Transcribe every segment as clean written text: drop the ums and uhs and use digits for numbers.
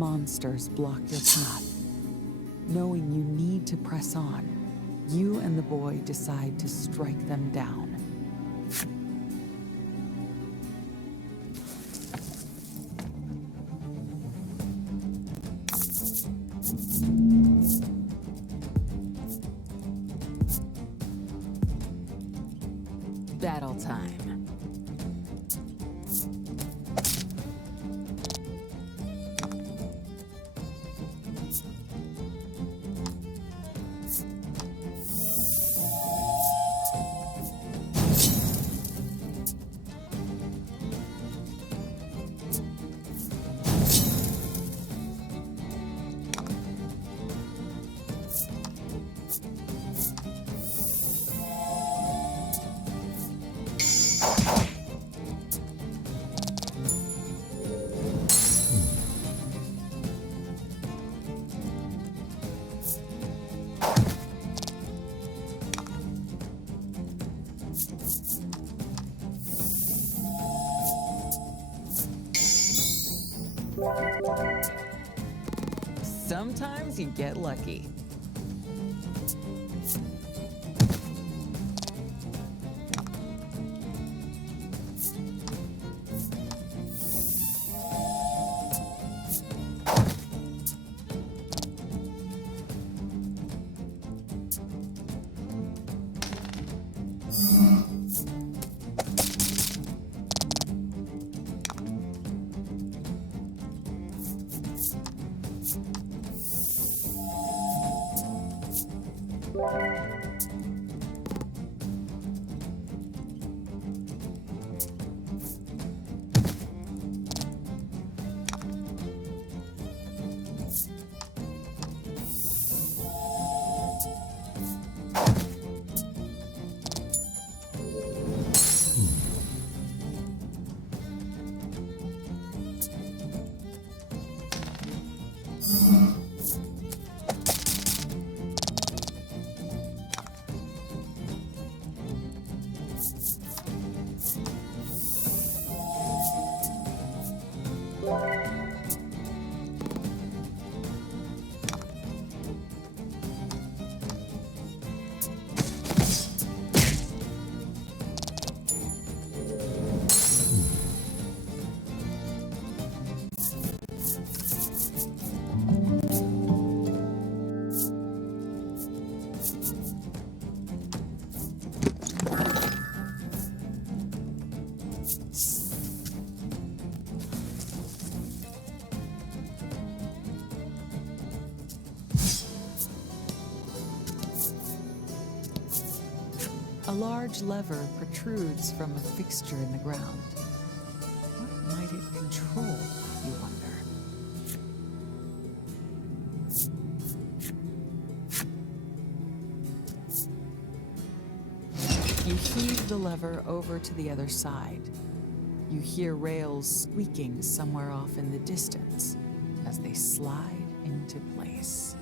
Monsters block your path. Knowing you need to press on, you and the boy decide to strike them down. Battle time. Sometimes you get lucky. A large lever protrudes from a fixture in the ground. What might it control, you wonder? You heave the lever over to the other side. You hear rails squeaking somewhere off in the distance as they slide into place.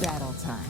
Battle time.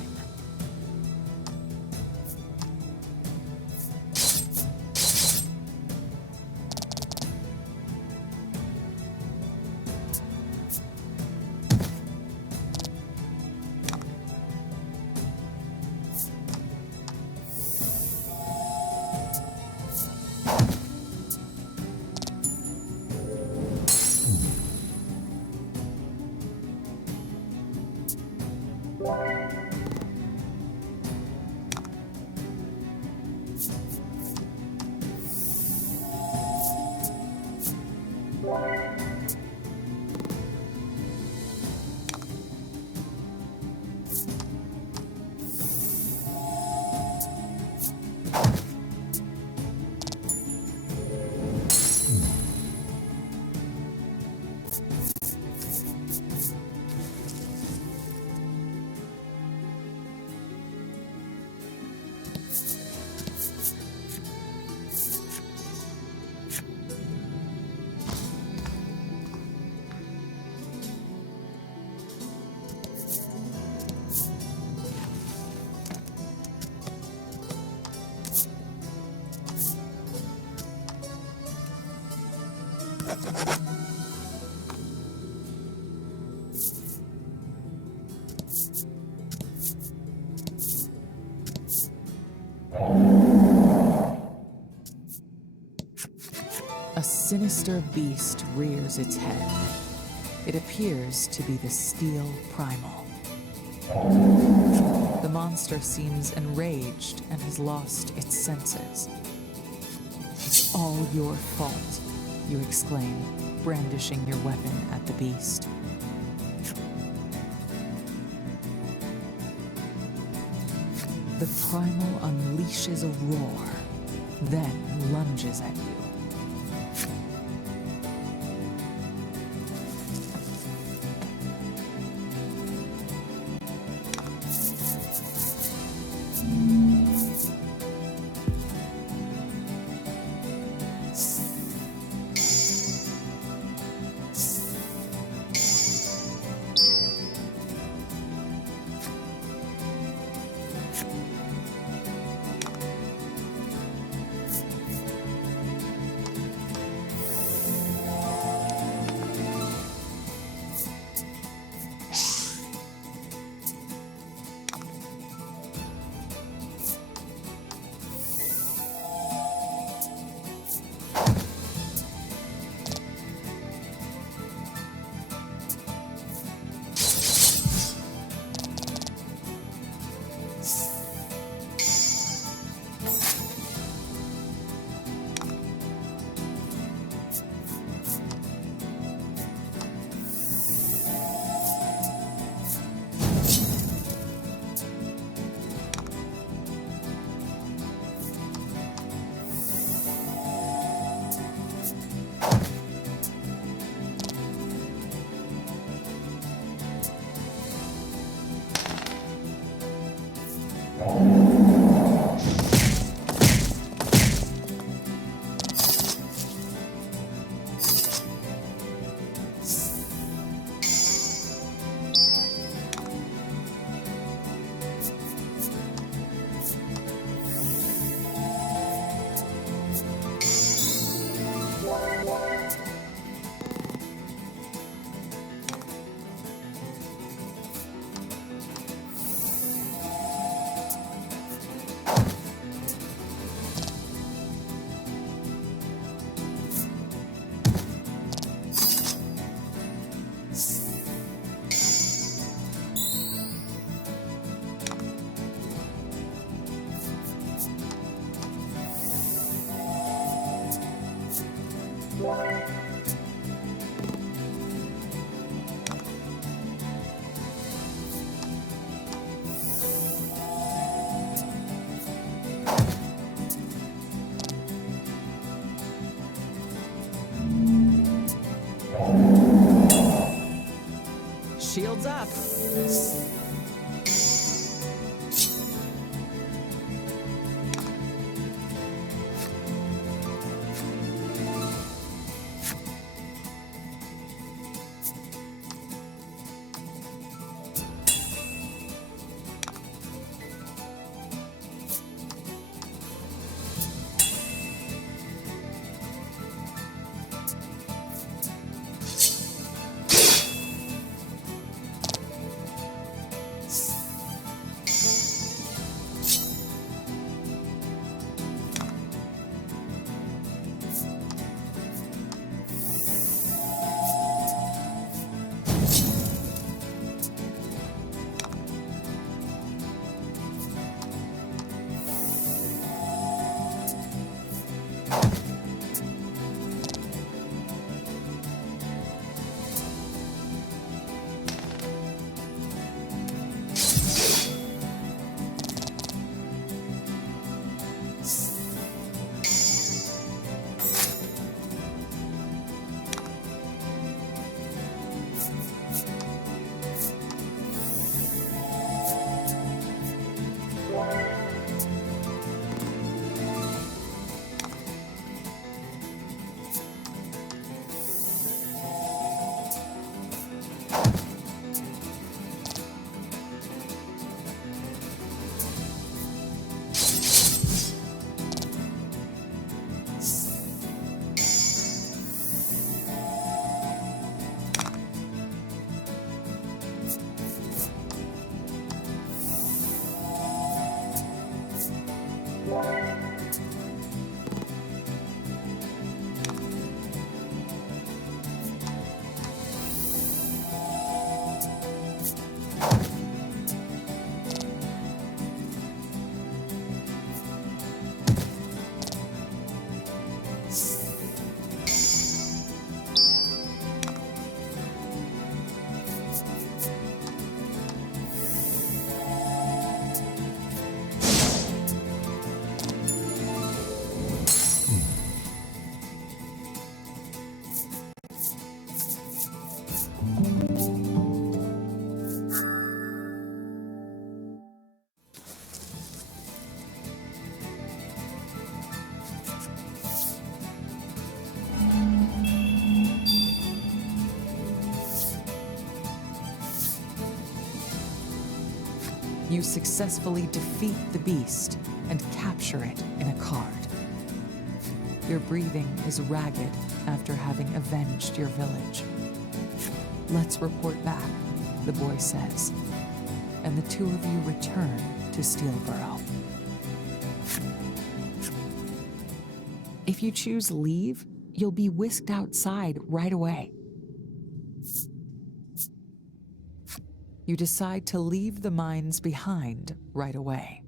A sinister beast rears its head. It appears to be the Steel Primal. The monster seems enraged and has lost its senses. All your fault, you exclaim, brandishing your weapon at the beast. The primal unleashes a roar, then lunges at you. Shields up. You successfully defeat the beast and capture it in a card. Your breathing is ragged after having avenged your village. "Let's report back," the boy says, and the two of you return to Steelborough. If you choose leave, you'll be whisked outside right away. You decide to leave the mines behind right away.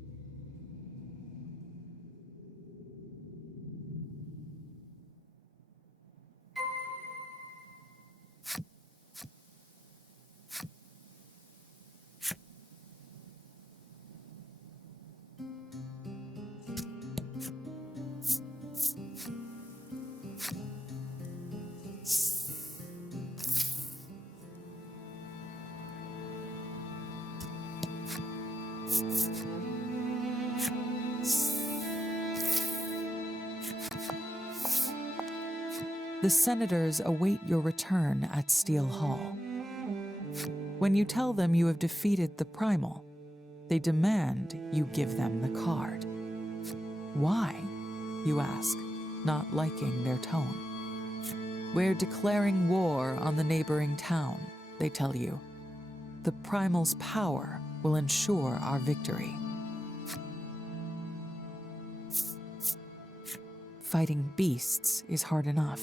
The senators await your return at Steel Hall. When you tell them you have defeated the Primal, they demand you give them the card. "Why?" you ask, not liking their tone. "We're declaring war on the neighboring town," they tell you. "The Primal's power will ensure our victory." Fighting beasts is hard enough,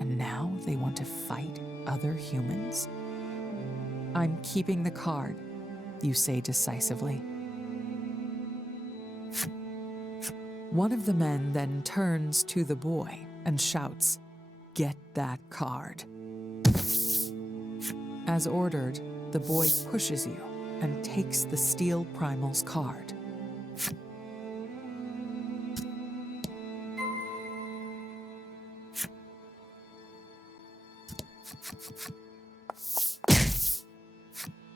and now they want to fight other humans? "I'm keeping the card," you say decisively. One of the men then turns to the boy and shouts, "Get that card." As ordered, the boy pushes you and takes the Steel Primal's card.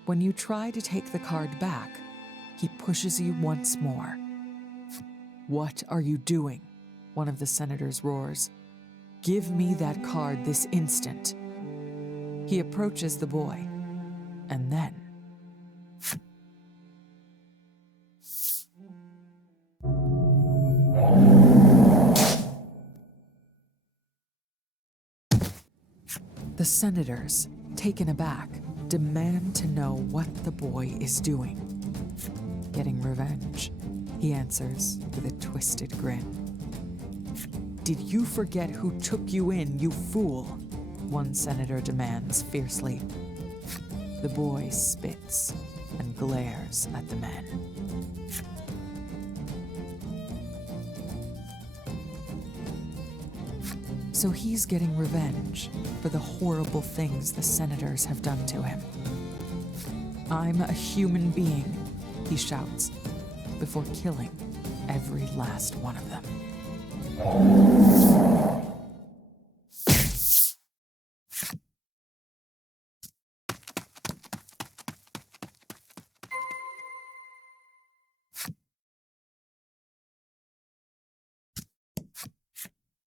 When you try to take the card back, he pushes you once more. "What are you doing?" one of the senators roars. "Give me that card this instant." He approaches the boy, and then the senators, taken aback, demand to know what the boy is doing. "Getting revenge," he answers with a twisted grin. "Did you forget who took you in, you fool?" one senator demands fiercely. The boy spits and glares at the men. So he's getting revenge for the horrible things the senators have done to him. "I'm a human being," he shouts, before killing every last one of them.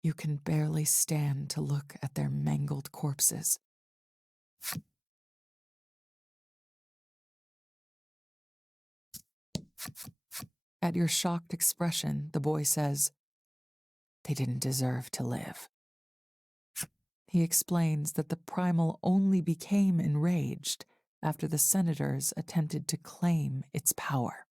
You can barely stand to look at their mangled corpses. At your shocked expression, the boy says, "They didn't deserve to live." He explains that the Primal only became enraged after the senators attempted to claim its power.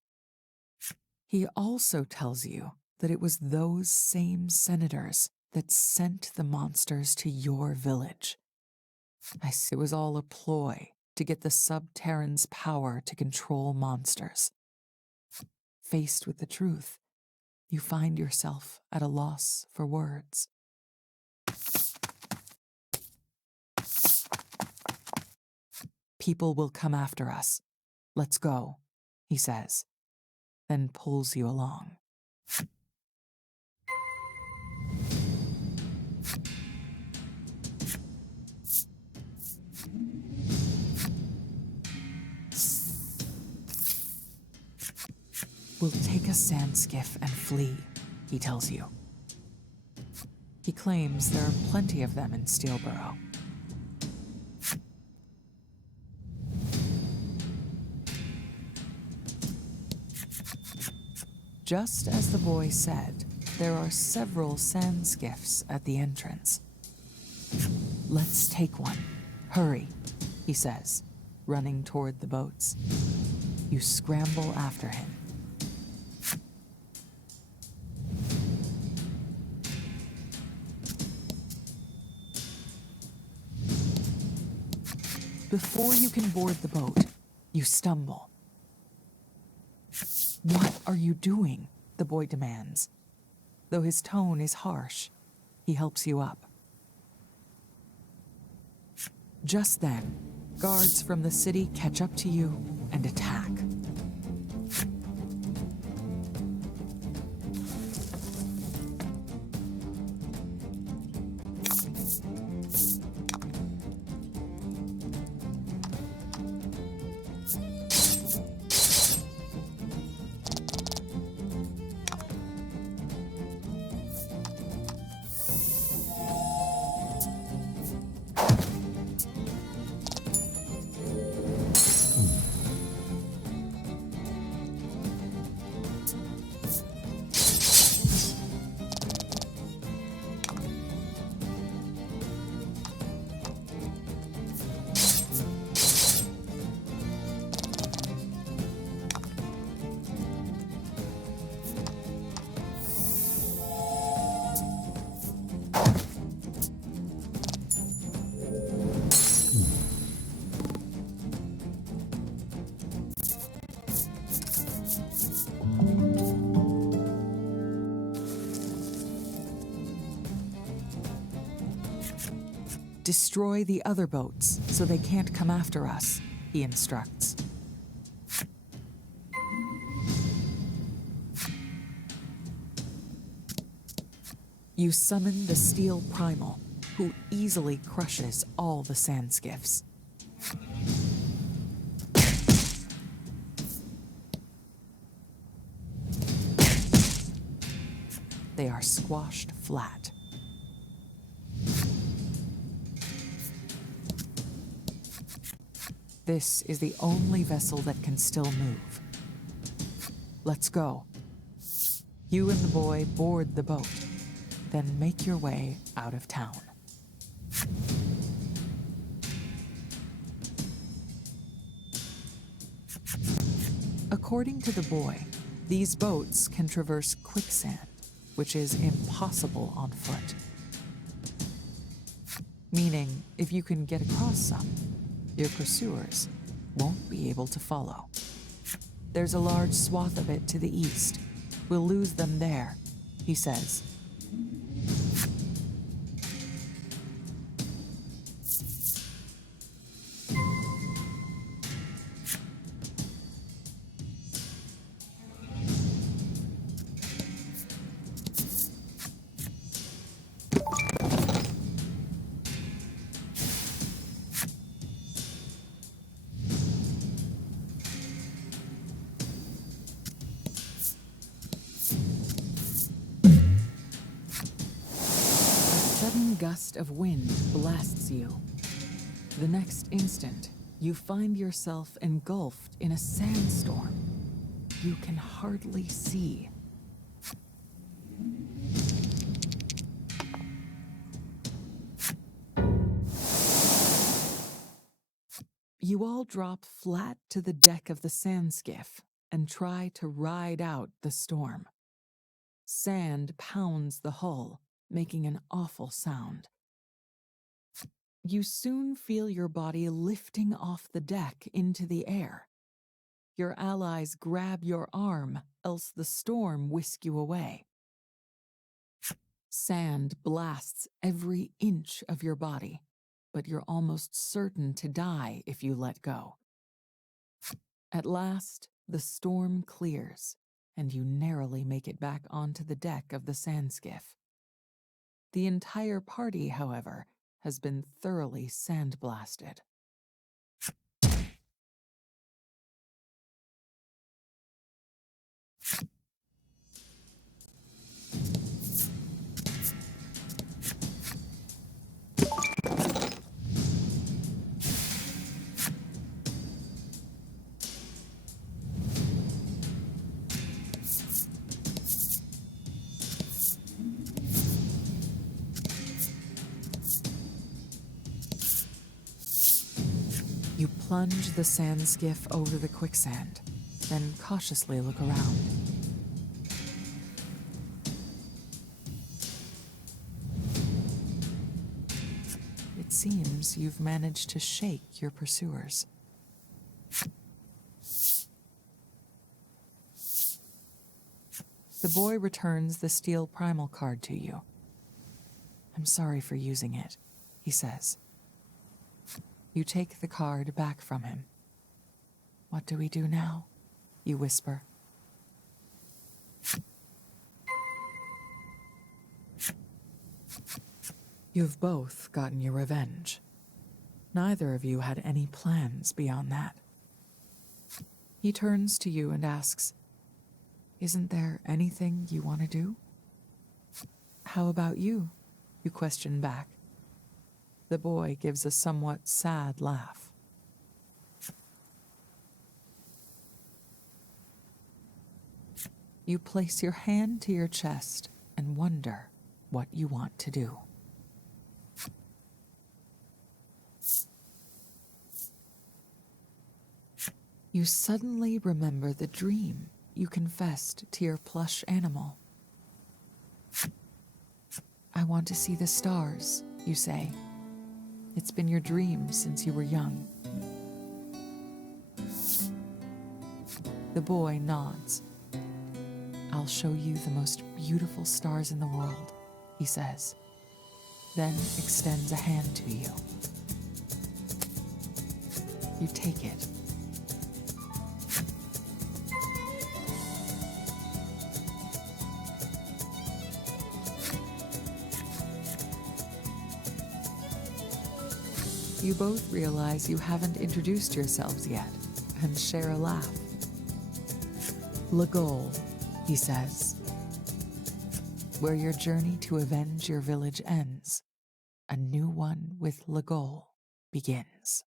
He also tells you that it was those same senators that sent the monsters to your village. It was all a ploy to get the Subterrans' power to control monsters. Faced with the truth, you find yourself at a loss for words. "People will come after us. Let's go," he says, then pulls you along. "We'll take a sand skiff and flee," he tells you. He claims there are plenty of them in Steelborough. Just as the boy said, there are several sand skiffs at the entrance. "Let's take one. Hurry," he says, running toward the boats. You scramble after him. Before you can board the boat, you stumble. "What are you doing?" the boy demands. Though his tone is harsh, he helps you up. Just then, guards from the city catch up to you and attack. "Destroy the other boats so they can't come after us," he instructs. You summon the Steel Primal, who easily crushes all the sand skiffs. They are squashed flat. This is the only vessel that can still move. Let's go. You and the boy board the boat, then make your way out of town. According to the boy, these boats can traverse quicksand, which is impossible on foot. Meaning, if you can get across some, your pursuers won't be able to follow. There's a large swath of it to the east. We'll lose them there, he says. Gust of wind blasts you. The next instant, you find yourself engulfed in a sandstorm you can hardly see. You all drop flat to the deck of the sand skiff and try to ride out the storm. Sand pounds the hull, making an awful sound. You soon feel your body lifting off the deck into the air. Your allies grab your arm, else the storm whisk you away. Sand blasts every inch of your body, but you're almost certain to die if you let go. At last, the storm clears, and you narrowly make it back onto the deck of the sand skiff. The entire party, however, has been thoroughly sandblasted. plunge the sand skiff over the quicksand, then cautiously look around. It seems you've managed to shake your pursuers. The boy returns the steel primal card to you. "I'm sorry for using it," he says. You take the card back from him. "What do we do now?" you whisper. You've both gotten your revenge. Neither of you had any plans beyond that. He turns to you and asks, "Isn't there anything you want to do?" "How about you?" you question back. The boy gives a somewhat sad laugh. You place your hand to your chest and wonder what you want to do. You suddenly remember the dream you confessed to your plush animal. "I want to see the stars," you say. "It's been your dream since you were young." The boy nods. "I'll show you the most beautiful stars in the world," he says, then extends a hand to you. You take it. You both realize you haven't introduced yourselves yet and share a laugh. "Legol," he says. "Where your journey to avenge your village ends, a new one with Legol begins."